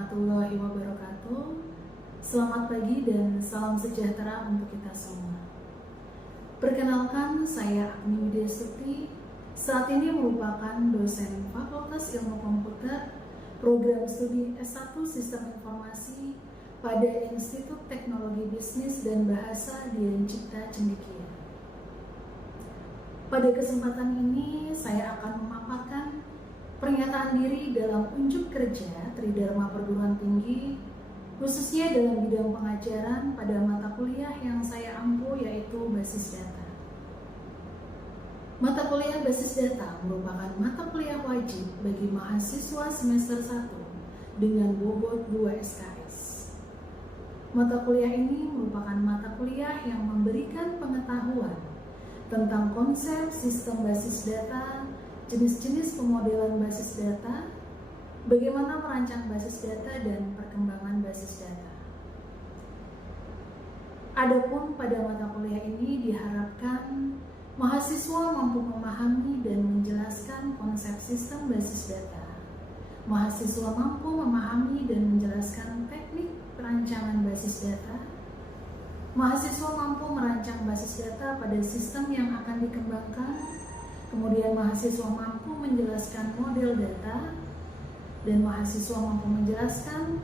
warahmatullahi wabarakatuh. Selamat pagi dan salam sejahtera untuk kita semua. Perkenalkan, saya Agni Widya Stuti. Saat ini merupakan dosen Fakultas Ilmu Komputer, Program Studi S1 Sistem Informasi pada Institut Teknologi Bisnis dan Bahasa Dian Cipta Cendekia. Pada kesempatan ini, saya akan memaparkan pernyataan diri dalam unjuk kerja Tridharma Perguruan Tinggi, khususnya dalam bidang pengajaran pada mata kuliah yang saya ampu, yaitu Basis Data. Mata kuliah Basis Data merupakan mata kuliah wajib bagi mahasiswa semester 1 dengan bobot 2 SKS. Mata kuliah ini merupakan mata kuliah yang memberikan pengetahuan tentang konsep sistem basis data, jenis-jenis pemodelan basis data, bagaimana merancang basis data, dan perkembangan basis data. Adapun pada mata kuliah ini diharapkan mahasiswa mampu memahami dan menjelaskan konsep sistem basis data. Mahasiswa mampu memahami dan menjelaskan teknik perancangan basis data. Mahasiswa mampu merancang basis data pada sistem yang akan dikembangkan. Kemudian mahasiswa mampu menjelaskan model data, dan mahasiswa mampu menjelaskan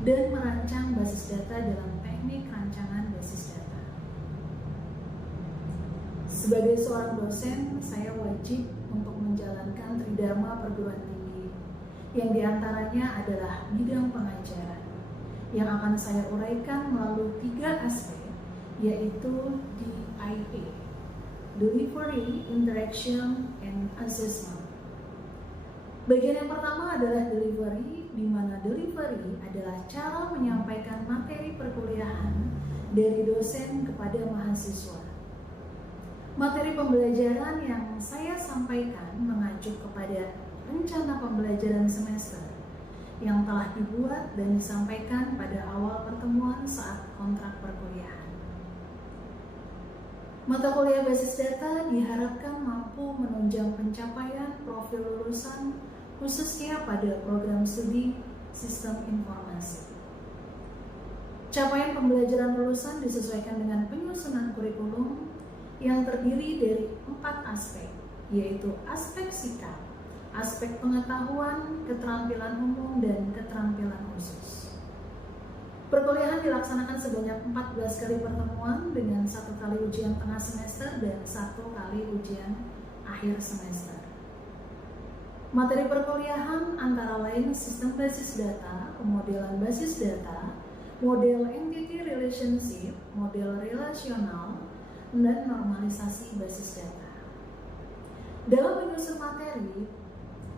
dan merancang basis data dalam teknik rancangan basis data. Sebagai seorang dosen, saya wajib untuk menjalankan Tridharma Perguruan Tinggi, yang diantaranya adalah bidang pengajaran, yang akan saya uraikan melalui 3 aspek, yaitu DIA. Delivery, Interaction, and Assessment. Bagian yang pertama adalah delivery, di mana delivery adalah cara menyampaikan materi perkuliahan dari dosen kepada mahasiswa. Materi pembelajaran yang saya sampaikan mengacu kepada rencana pembelajaran semester yang telah dibuat dan disampaikan pada awal pertemuan saat kontrak perkuliahan. Mata kuliah basis data diharapkan mampu menunjang pencapaian profil lulusan, khususnya pada program studi sistem informasi. Capaian pembelajaran lulusan disesuaikan dengan penyusunan kurikulum yang terdiri dari 4 aspek, yaitu aspek sikap, aspek pengetahuan, keterampilan umum, dan keterampilan khusus. Perkuliahan dilaksanakan sebanyak 14 kali pertemuan dengan 1 kali ujian tengah semester dan 1 kali ujian akhir semester. Materi perkuliahan antara lain sistem basis data, pemodelan basis data, model entity relationship, model relasional, dan normalisasi basis data. Dalam menyusun materi,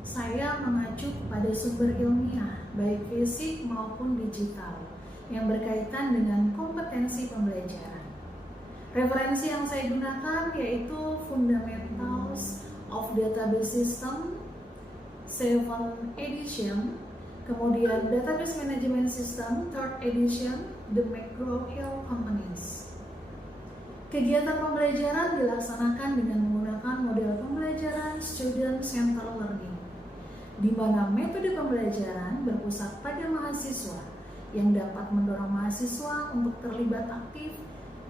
saya mengacu pada sumber ilmiah, baik fisik maupun digital, yang berkaitan dengan kompetensi pembelajaran. Referensi yang saya gunakan yaitu Fundamentals of Database System 7th edition, kemudian Database Management System 3rd edition, The McGraw-Hill Companies. Kegiatan pembelajaran dilaksanakan dengan menggunakan model pembelajaran Student Centered Learning, di mana metode pembelajaran berpusat pada mahasiswa yang dapat mendorong mahasiswa untuk terlibat aktif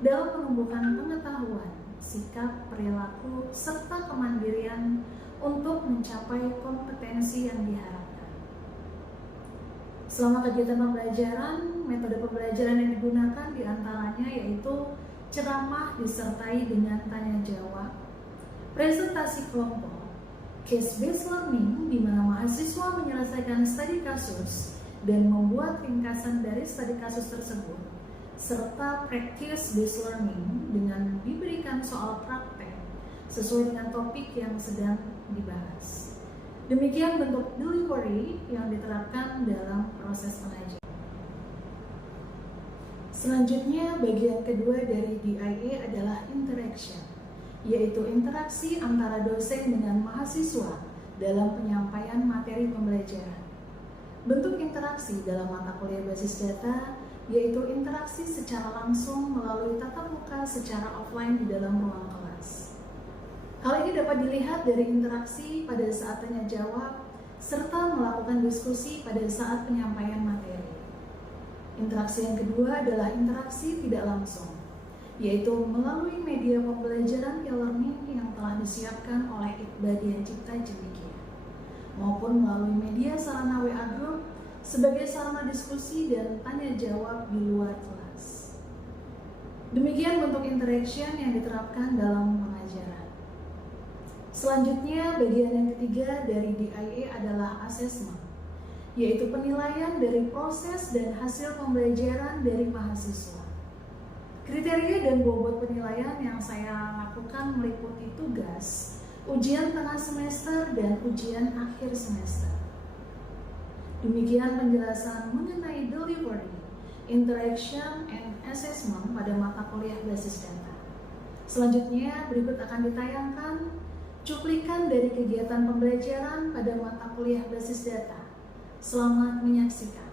dalam menumbuhkan pengetahuan, sikap, perilaku, serta kemandirian untuk mencapai kompetensi yang diharapkan. Selama kegiatan pembelajaran, metode pembelajaran yang digunakan diantaranya yaitu ceramah disertai dengan tanya jawab, presentasi kelompok, case-based learning di mana mahasiswa menyelesaikan studi kasus dan membuat ringkasan dari studi kasus tersebut, serta practice-based learning dengan diberikan soal praktek sesuai dengan topik yang sedang dibahas. Demikian bentuk delivery yang diterapkan dalam proses pengajaran. Selanjutnya, bagian kedua dari DIA adalah interaction, yaitu interaksi antara dosen dengan mahasiswa dalam penyampaian materi pembelajaran. Bentuk interaksi dalam mata kuliah basis data yaitu interaksi secara langsung melalui tatap muka secara offline di dalam ruang kelas. Hal ini dapat dilihat dari interaksi pada saat tanya jawab serta melakukan diskusi pada saat penyampaian materi. Interaksi yang kedua adalah interaksi tidak langsung, yaitu melalui media pembelajaran e-learning yang telah disiapkan oleh Iqbal Dian Cipta Cendekia, maupun melalui media sarana WA Group sebagai sarana diskusi dan tanya jawab di luar kelas. Demikian bentuk interaction yang diterapkan dalam pengajaran. Selanjutnya, bagian yang ketiga dari DIA adalah assessment, yaitu penilaian dari proses dan hasil pembelajaran dari mahasiswa. Kriteria dan bobot penilaian yang saya lakukan meliputi tugas, ujian tengah semester, dan ujian akhir semester. Demikian penjelasan mengenai delivery, interaction, and assessment pada mata kuliah basis data. Selanjutnya, berikut akan ditayangkan cuplikan dari kegiatan pembelajaran pada mata kuliah basis data. Selamat menyaksikan.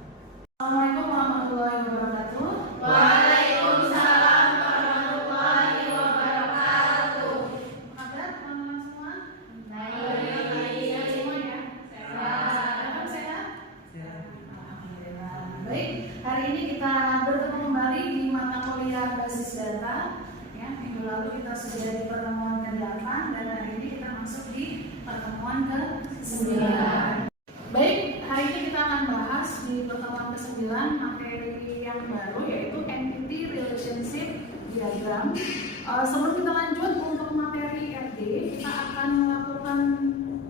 Assalamualaikum warahmatullahi wabarakatuh. Waalaikumsalam warahmatullahi wabarakatuh. Kabar teman-teman semua? Baik. Semua ya? Sehat. Sehat? Alhamdulillah. Baik, hari ini kita bertemu kembali di mata kuliah basis data. Ya, minggu lalu kita sudah di pertemuan ke-8 dan hari ini kita masuk di pertemuan ke-9. Baik, hari ini kita akan bahas di pertemuan ke-9 materi yang baru, yaitu Entity Relationship Diagram. Sebelum kita lanjut untuk materi FD, kita akan melakukan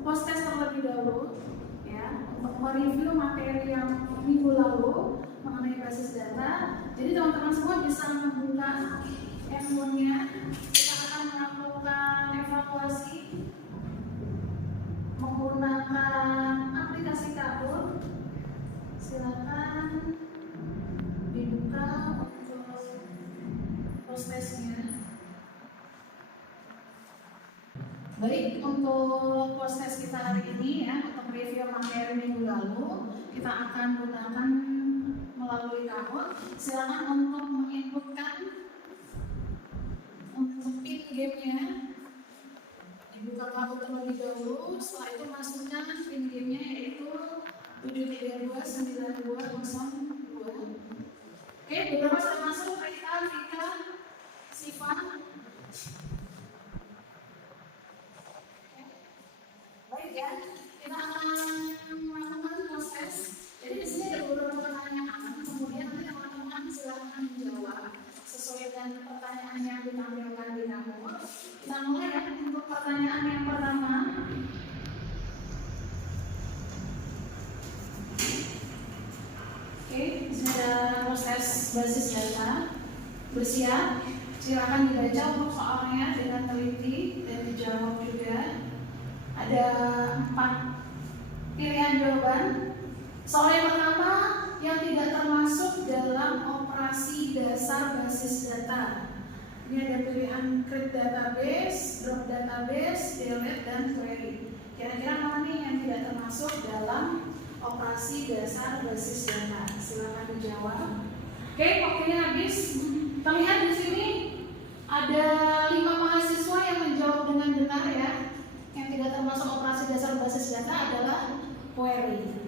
post test terlebih dahulu, ya, untuk mereview materi yang minggu lalu mengenai basis data. Jadi teman-teman semua bisa membuka handphone-nya. Kita akan melakukan evaluasi menggunakan aplikasi Kabur. Silakan dibuka untuk post-testnya. Baik, untuk post-test kita hari ini ya, untuk review materi minggu lalu, kita akan gunakan melalui Kabur. Silakan untuk menginputkan untuk pin gamenya. Dibuka Kabur terlebih dahulu, setelah itu masukkan pin gamenya yaitu 7329202. Oke, beberapa sudah masuk. Rika, Sivan. Baik ya, kita akan melakukan proses. Jadi di sini ada beberapa pertanyaan, kemudian nanti teman-teman silakan menjawab sesuai dengan pertanyaan yang ditampilkan di Kabur. Kita mulai ya untuk pertanyaan yang pertama. Oke, di sini ada proses basis data. Bersiap, silakan dibaca untuk soalnya dengan teliti dan dijawab juga. Ada 4 pilihan jawaban. Soal yang pertama yang tidak termasuk dalam operasi dasar basis data. Ini ada pilihan create database, drop database, delete, dan query. Kira-kira mana nih yang tidak termasuk dalam operasi dasar basis data? Silakan dijawab. Oke, waktunya habis. Terlihat di sini ada 5 mahasiswa yang menjawab dengan benar ya. Yang tidak termasuk operasi dasar basis data adalah query.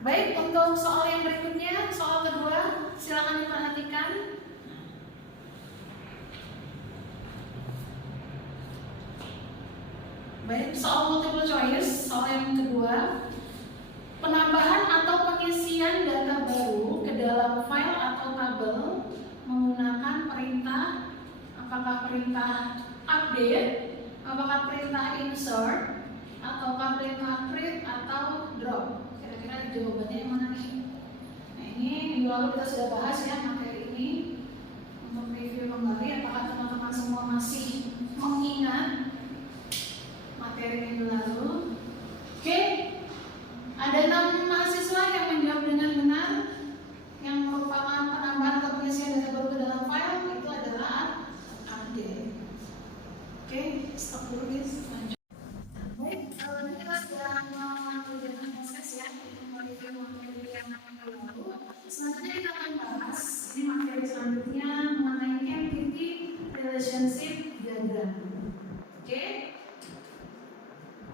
Baik, untuk soal yang berikutnya, soal kedua, silakan diperhatikan. Baik, soal multiple choice, soal yang kedua. Penambahan atau pengisian data baru ke dalam file atau tabel menggunakan perintah, apakah perintah update, apakah perintah insert, ataukah perintah create atau drop? Kira-kira jawabannya yang mana nih? Nah, ini minggu lalu kita sudah bahas ya materi ini. Untuk review kembali, apakah teman-teman semua masih mengingat materi minggu lalu? Oke, ada 6 mahasiswa yang menjawab dengan benar. Yang merupakan penambahan atau pengisian data baru ke dalam file itu adalah update. Oke, stop dulu guys. Lanjut. Baik, ini kita sudah mengerjakan proses ya untuk mereview materi yang minggu lalu. Selanjutnya kita akan bahas ini materi selanjutnya mengenai entity relationship diagram. Oke.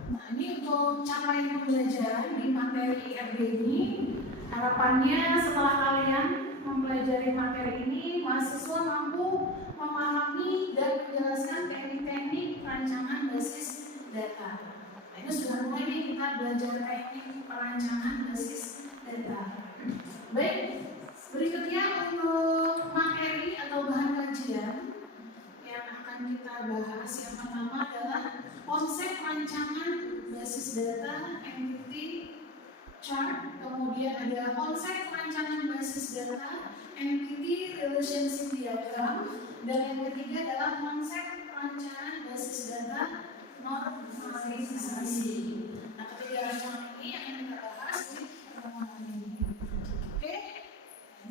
Nah, ini untuk capaian pembelajaran di materi IRB ini, harapannya setelah kalian mempelajari materi ini, mahasiswa mampu memahami dan menjelaskan teknik-teknik perancangan basis data. Nah, itu sudah mulai nih kita belajar teknik perancangan basis data. Baik, berikutnya untuk materi atau bahan kajian yang akan kita bahas, yang pertama adalah konsep rancangan basis data, entity chart, kemudian ada konsep rancangan basis data, entity relationship diagram, dan yang ketiga adalah konsep rancangan basis data normalisasi. Nah, ketiga rancangan ini akan kita bahas di pertemuan ini. Oke,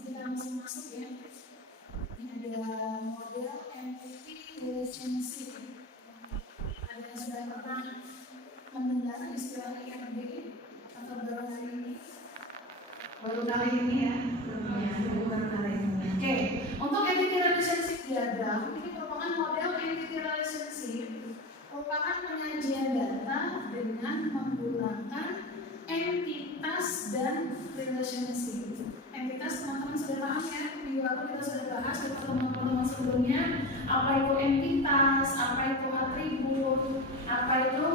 kita langsung masuk ya. Ini ada model entity relationship. Ada yang sudah pernah mendengar istilah IRB atau baru hari ini? Baru kali ini ya? Baru kali ini. Oke, untuk entity relationship diagram ini merupakan model entity relationship, merupakan penyajian data dengan menggunakan entitas dan relationship. Entitas teman-teman sudah paham ya, minggu lalu kita sudah bahas di pertemuan-pertemuan sebelumnya apa itu entitas, apa itu atribut, apa itu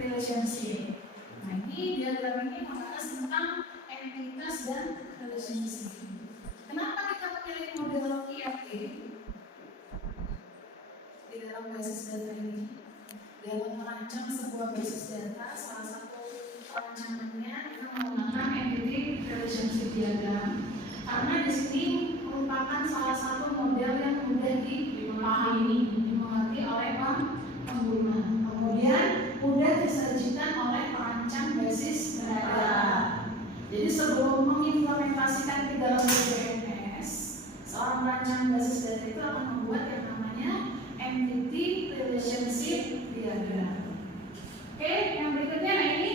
relationship. Nah, ini diagram ini membahas tentang entitas dan relationship. Kenapa kita memilih model IRB di dalam basis data ini? Dalam merancang sebuah basis data, salah satu perancangannya kita menggunakan entity relationship diagram, karena di sini merupakan salah satu model yang mudah dipahami, dimengerti oleh pengguna, kemudian mudah disajikan oleh perancang basis data. Jadi sebelum mengimplementasikan di dalam BPNS, seorang perancang basis data itu akan membuat yang namanya entity relationship diagram. Oke, yang berikutnya, nah ini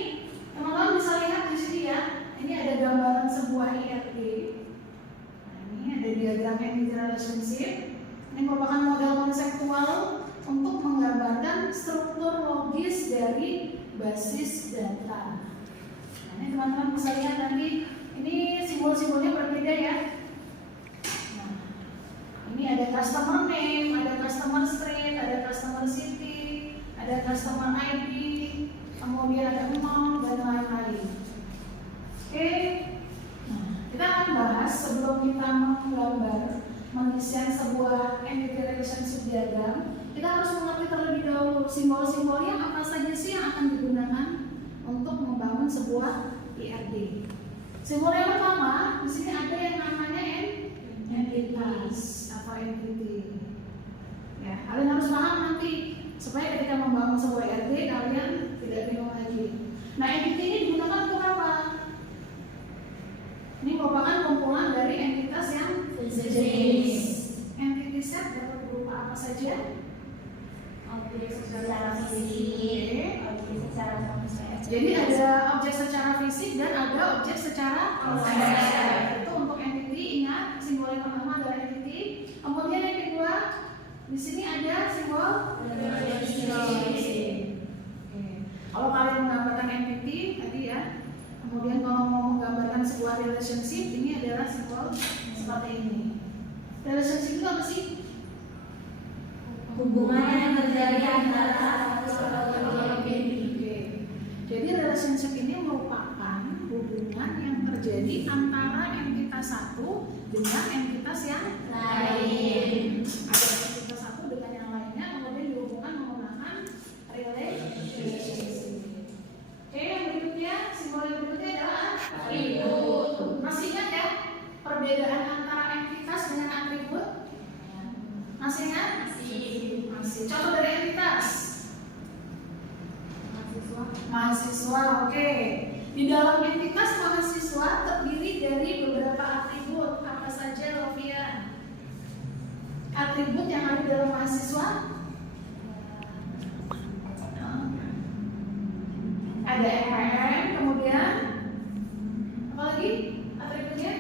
teman-teman bisa lihat di sini ya. Ini ada gambaran sebuah IRB. Nah, ini ada diagram entity relationship. Ini merupakan model konseptual untuk menggambarkan struktur logis dari basis data. Nah, ini teman-teman bisa lihat nanti ini simbol-simbolnya berbeda ya. Nah, ini ada customer name, ada customer street, ada customer city, ada customer ID, kemudian ada amount dan lain-lain. Oke, nah, kita akan bahas sebelum kita menggambar mendesain sebuah entity relationship diagram, kita harus mengerti terlebih dahulu simbol-simbolnya apa saja sih yang akan digunakan untuk membangun sebuah IRB. Simbol yang pertama, di sini ada yang namanya entitas atau entity. Ya, kalian harus paham nanti supaya ketika membangun sebuah IRB kalian tidak bingung lagi. Nah, entity ini digunakan untuk apa? Ini merupakan kumpulan dari entitas yang jenis. Entity set dapat berupa apa saja? Objek secara fisik, objek secara konsep. Jadi ada objek secara fisik dan ada objek secara konsep. Itu untuk entity, ingat simbol yang pertama adalah entity. Kemudian yang kedua, di sini ada simbol relationship. Kalau kalian menggambarkan entity tadi ya, kemudian kalau mau menggambarkan sebuah relationship, ini adalah simbol seperti ini. Relationship itu apa sih? Hubungan yang terjadi antara satu objek. Jadi relationship ini merupakan hubungan yang terjadi antara entitas satu dengan entitas yang lain. Ada entitas satu dengan yang lainnya, kemudian dihubungkan menggunakan relationship. Oke, yang berikutnya, simbol yang berikutnya adalah atribut. Masih ingat ya perbedaan antara entitas dengan atribut? Masih ingat? Masih. Contoh dari entitas. Mahasiswa, oke. Di dalam entitas mahasiswa terdiri dari beberapa atribut. Apa saja, Lovia? Atribut yang ada di dalam mahasiswa? Ada NPM, kemudian apa lagi atributnya?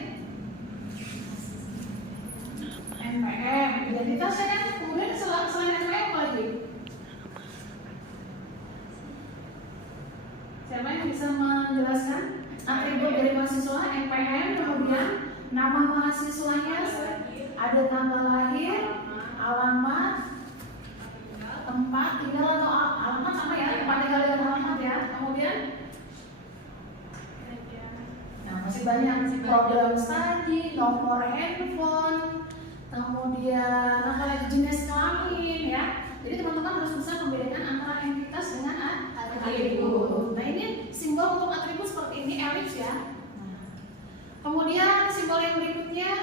NPM, identitasnya kan. Kemudian selain NPM apa lagi? Siapa yang bisa Nama mahasiswanya ada tanggal lahir, alamat, tempat tinggal atau alamat sama ya, tempat tinggal dan alamat ya. Kemudian masih banyak program studi, nomor handphone, kemudian apa jenis kelamin ya. Jadi teman-teman harus bisa membedakan antara entitas dengan atribut. Nah ini simbol untuk atribut seperti ini, elips ya. Kemudian simbol yang berikutnya,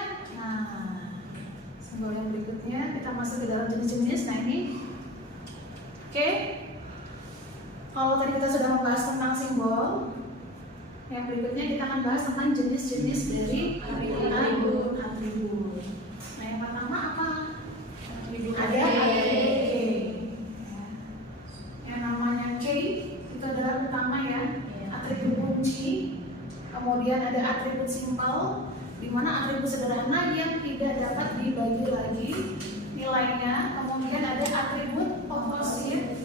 simbol yang berikutnya kita masuk ke dalam jenis-jenis. Nah ini, oke. Kalau tadi kita sudah membahas tentang simbol, yang berikutnya kita akan bahas tentang jenis-jenis dari atribut. Nah yang pertama apa? Ada atribut K. Yang namanya K itu adalah utama ya, atribut kunci. Kemudian ada atribut simpel, di mana atribut sederhana yang tidak dapat dibagi lagi nilainya. Kemudian ada atribut komposit.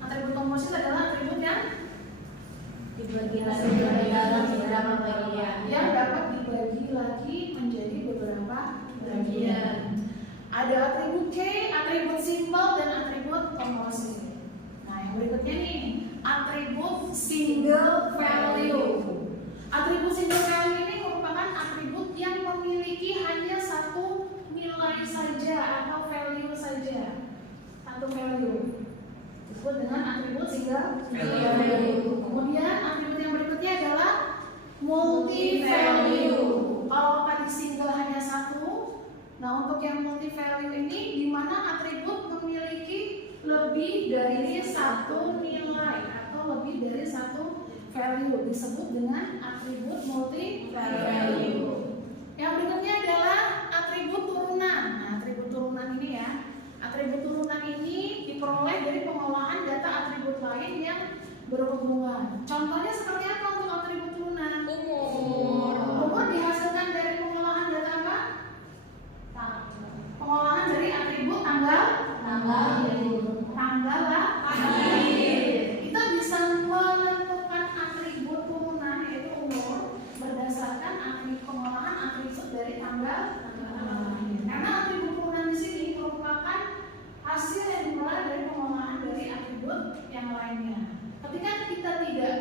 Atribut komposit adalah atribut yang dibagi lagi dalam beberapa bagian. Yang dapat dibagi lagi menjadi beberapa bagian. Ada atribut K, atribut simpel, dan atribut komposit. Nah yang berikutnya nih, atribut single value. Atribut single value ini merupakan atribut yang memiliki hanya satu nilai saja atau value saja. Satu value disebut dengan atribut single value. Kemudian atribut yang berikutnya adalah multi value. Kalau tadi single hanya satu, nah untuk yang multi value ini di mana atribut memiliki lebih dari satu nilai atau lebih dari satu value disebut dengan atribut multi value. Yang berikutnya adalah atribut turunan. Nah, atribut turunan ini ya, atribut turunan ini diperoleh dari pengolahan data atribut lain yang berhubungan. Contohnya seperti apa untuk atribut turunan? Umur. Umur dihasilkan dari pengolahan data apa? Pengolahan dari atribut tanggal lahir. Kita bisa menentukan atribut turunan yaitu umur berdasarkan pengolahan atribut dari tanggal lahir. Karena atribut turunan di sini merupakan hasil yang diperoleh dari pengolahan dari atribut yang lainnya. Ketika kita tidak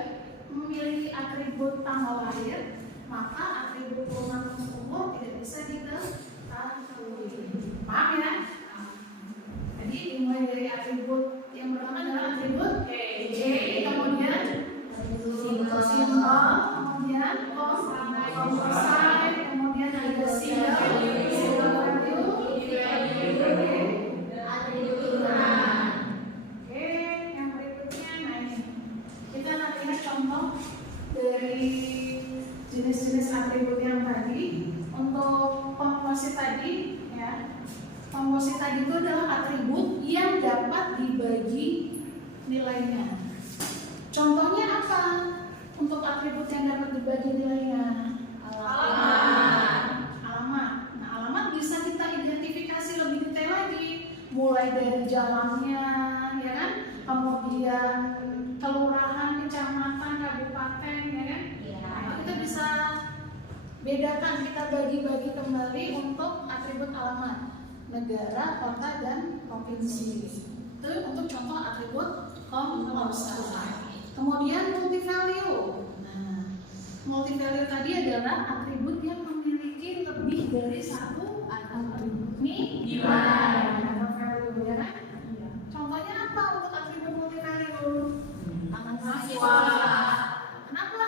memiliki atribut tanggal lahir, maka atribut turunan umur tidak bisa diketahui. Paham ya? Jadi dimulai dari atribut yang pertama adalah atribut K, kemudian simbol, kemudian komposit, kemudian ada single value, atribut turunan. Oke, yang berikutnya, nah ini kita nanti lihat contoh dari jenis-jenis atribut yang tadi. Untuk komposit tadi ya, komposit tadi itu adalah atribut yang dapat dibagi nilainya. Contohnya apa untuk atribut yang dapat dibagi nilainya? Alamat. Nah, alamat bisa kita identifikasi lebih detail lagi, mulai dari jalannya, ya kan? Kemudian kelurahan, kecamatan, kabupaten, ya kan? Nah, kita bisa bedakan, kita bagi-bagi kembali untuk atribut alamat. Negara, kota, dan provinsi. Itu untuk contoh atribut komposit. Kemudian multi value. Nah, multi value tadi adalah atribut yang memiliki lebih dari satu atribut nilai atau value, ya kan? Contohnya apa untuk atribut multi value? Mahasiswa. Kenapa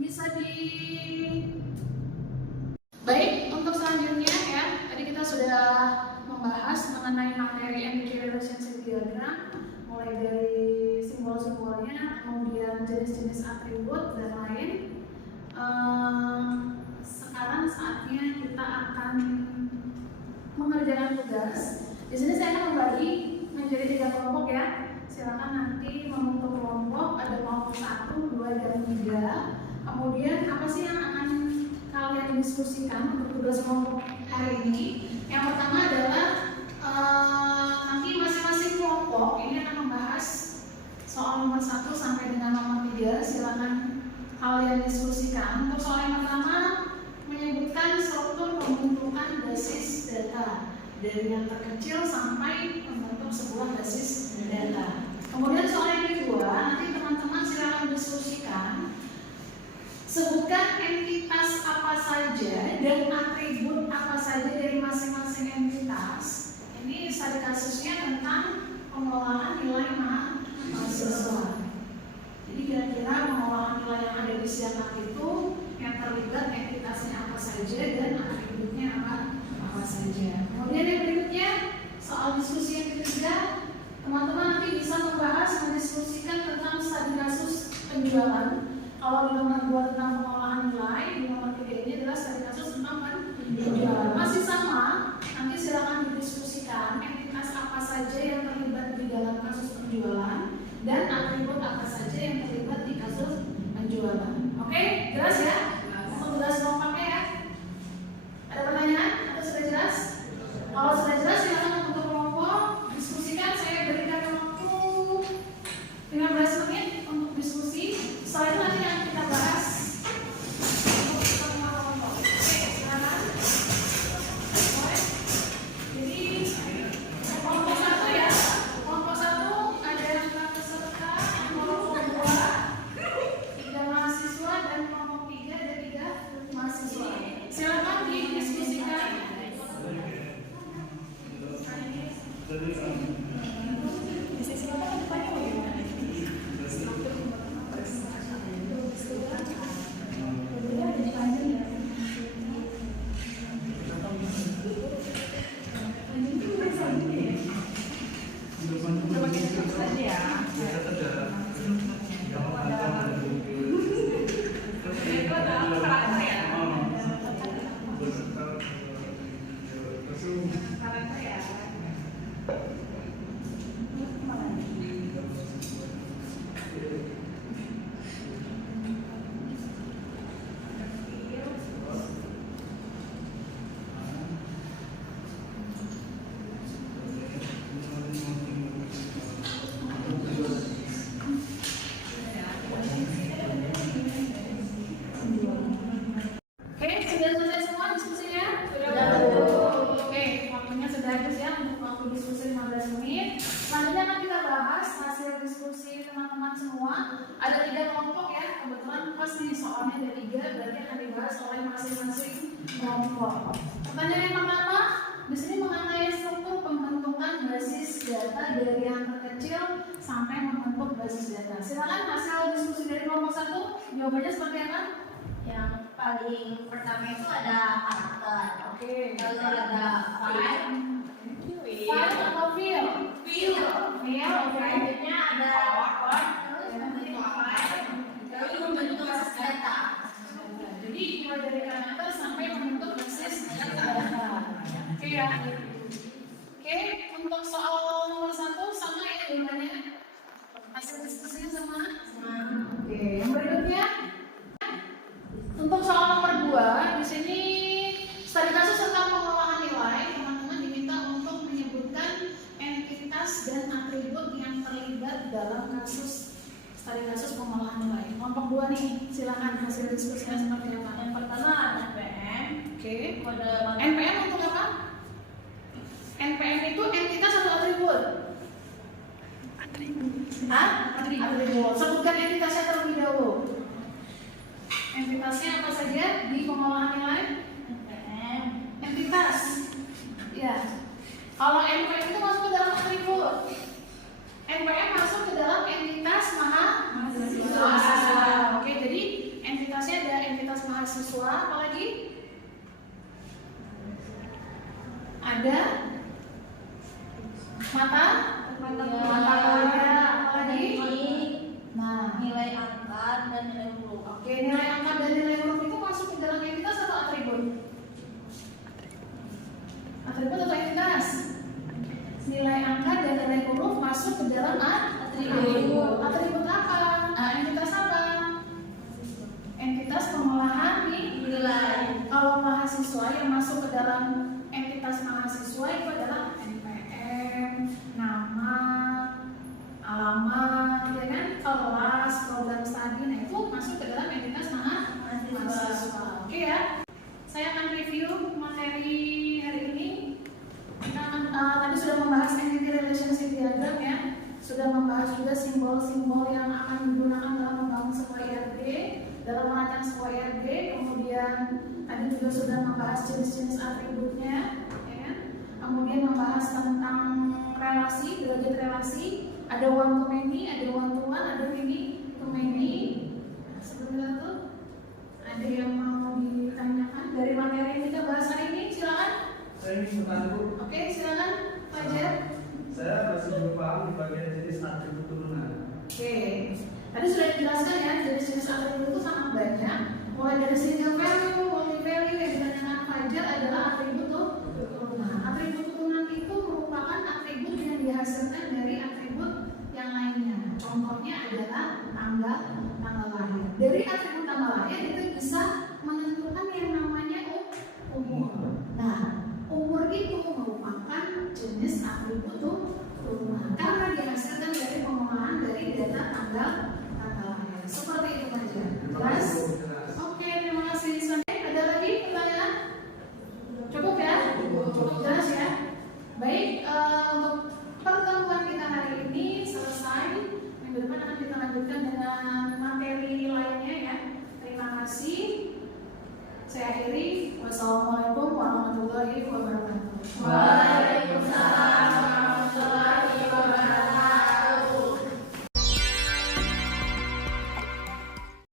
bisa di Baik, untuk selanjutnya ya, tadi kita sudah membahas mengenai materi NDK Relationship Diagram, mulai dari simbol-simbolnya, kemudian jenis-jenis atribut dan lain. Sekarang saatnya kita akan mengerjakan tugas. Di sini saya akan membagi menjadi 3 kelompok ya. Silakan nanti membentuk kelompok, ada kelompok 1, 2, dan 3. Kemudian apa sih yang akan kalian diskusikan untuk tugas kelompok hari ini? Yang pertama adalah nanti masing-masing kelompok ini akan membahas soal nomor 1 sampai dengan nomor 3. Silakan kalian diskusikan. Untuk soal yang pertama menyebutkan dari yang terkecil sampai membentuk sebuah basis data. Kemudian soal yang kedua, nanti teman-teman silakan diskusikan. Sebutkan entitas apa saja dan atribut apa saja dari masing-masing entitas. Ini studi kasusnya tentang pengolahan nilai mahasiswa. Jadi kira-kira pengolahan nilai yang ada di siaran itu yang terlibat entitasnya apa saja dan atributnya apa saja. Kemudian yang berikutnya soal diskusi yang ketiga, teman-teman nanti bisa membahas mendiskusikan tentang studi kasus penjualan. Kalau di nomor 2 tentang pengolahan nilai, di nomor 3 ini adalah studi kasus tentang penjualan. Masih sama, nanti silakan didiskusikan entitas apa saja yang terlibat di dalam kasus penjualan dan atribut apa saja yang terlibat di kasus penjualan. Oke, jelas ya? Untuk jelas kelompoknya ya. Ada pertanyaan? Atau sudah jelas? Kalau sudah jelas, silakan untuk kelompok diskusikan. Saya berikan waktu 15 menit untuk diskusi. Setelah itu nanti akan kita bahas untuk semua kelompok. Oke, silakan. Jadi kelompok 1 ya. Kelompok 1 ada 4 peserta, kelompok 2 3 mahasiswa dan kelompok 3 ada 3 mahasiswa. Silakan didiskusikan. Ada 3 kelompok ya, kebetulan pas nih soalnya ada 3, berarti akan dibahas oleh masing-masing kelompok. Pertanyaan yang pertama, di sini mengenai struktur pembentukan basis data dari yang terkecil sampai membentuk basis data. Silakan hasil diskusi dari kelompok 1, jawabannya seperti apa? Yang paling pertama itu ada karakter. Oke. Lalu ada file. File atau file? File. Selanjutnya ada PowerPoint. Lalu membentuk basis data. Jadi mulai dari karakter sampai membentuk basis data. Oke ya. Oke, untuk soal nomor 1 sama ya jawabannya. Hasil diskusinya sama. Oke, yang berikutnya untuk soal nomor 2 di sini studi kasus tentang pengolahan nilai. Teman-teman diminta untuk menyebutkan entitas dan atribut yang terlibat dalam kasus studi kasus pengolahan nilai. Kelompok 2 nih, silakan hasil diskusinya seperti apa? Yang pertama NPM. Oke. Kode NPM untuk apa? NPM itu entitas atau atribut? Atribut. Sebutkan entitasnya terlebih dahulu. Entitasnya apa saja di pengolahan nilai? NPM. Entitas. Ya. Kalau NPM itu masuk ke dalam atribut. NPM masuk ke dalam entitas mahasiswa. Oke, jadi entitasnya ada entitas mahasiswa, apalagi? Ada mata kuliah, apalagi? Nah, Nilai angka dan nilai huruf. oke, nilai angka dan nilai huruf itu masuk ke dalam entitas atau atribut? Atribut atau entitas? Nilai angka dan nilai huruf masuk ke dalam atribut. Atribut apa? Entitas apa? Entitas pengolahan nilai. Kalau mahasiswa yang masuk ke dalam entitas mahasiswa itu adalah NPM, nama, alamat, ya kan? Kelas, program studi, nah itu masuk ke dalam entitas mahasiswa. Oke ya? Saya akan review materi hari ini. Kita simbol-simbol yang akan digunakan dalam membangun sebuah IRD, dalam merancang sebuah IRD. Kemudian tadi juga sudah membahas jenis-jenis atributnya, ya kan? Kemudian membahas tentang relasi, derajat relasi. Ada one to many, ada one to one, ada many to many. Nah, sebenarnya tuh ada yang mau ditanyakan dari materi yang kita bahas hari ini? Silakan. Saya ingin bertanya. Oke, silakan, Fajar. Saya masih belum paham di bagian jenis atribut turunan. Oke, tadi sudah dijelaskan ya, jenis-jenis atribut itu sangat banyak. Mulai dari single value, multi value yang ditanyakan Fajar adalah atribut turunan. Atribut turunan itu merupakan atribut yang dihasilkan dari atribut yang lainnya. Contohnya adalah tanggal lahir. Dari atribut tanggal lahir itu bisa menentukan yang namanya umur. Nah, umur itu merupakan jenis atribut turunan karena dihasilkan dari pengolahan dari data tanggal lahir. Seperti itu saja. Jelas? Oke, terima kasih. Ada lagi pertanyaan? Cukup ya? Cukup jelas ya? Baik, untuk pertemuan kita hari ini selesai. Minggu depan akan kita lanjutkan dengan materi lainnya ya. Terima kasih. Saya akhiri. Wassalamualaikum.